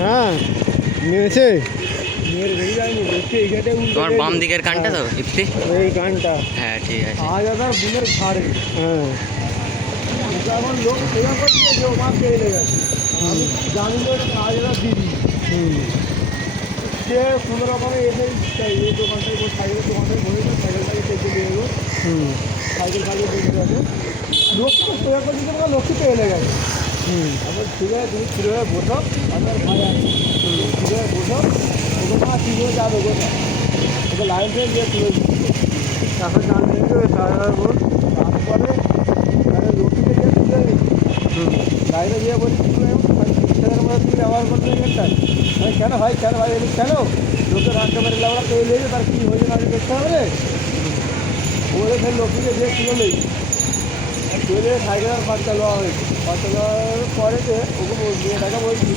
হ্যাঁ নেমেছে। তোমার বাম দিকের কানটা তো ইপ্তি ওই গানটা। হ্যাঁ ঠিক আছে। আজ আদার বুমের ঘাড়ে। হ্যাঁ এখন লোক সেবা করছে যে ও মাছ পেয়ে গেছে। আমি জানি না আজ আদার দিদি। সে কোনো রকমে এসে এই দোকানটায় সাইকেলের দোকানটায় বসেছে, সাইকেলটাকে টেকে নিয়ে এলো। সাইকেল দেখে গেছে লোককে সেবা করছে যে লক্ষ্মী পেয়ে গেছে। আবার ফিরে তুমি ফিরে বসো, আমার ভাই আছে ফিরে বসো, ওকে মা ফিরে যাবে কোথায়, ওকে লাইন ট্রেন দিয়ে তুলে দিচ্ছে। তারপর জানতে তারপরে লক্ষ্মীকে দিয়ে তুলে দিচ্ছি। লাইনে গিয়ে বলি তুমি তুমি ব্যবহার করতে গেলটাই কেন ভাই কেন লোকের রাস্তা মেরে আমরা পেয়ে লেগে তার কী হয়েছে না দেখতে হবে রে বলে ফের লক্ষ্মীকে দিয়ে তুলে নেই তুলে সাইকেল আর পাঁচটা লওয়া হয়েছে। পাঁচটা লওয়ার পরে ওকে মেয়েটাকে বলছি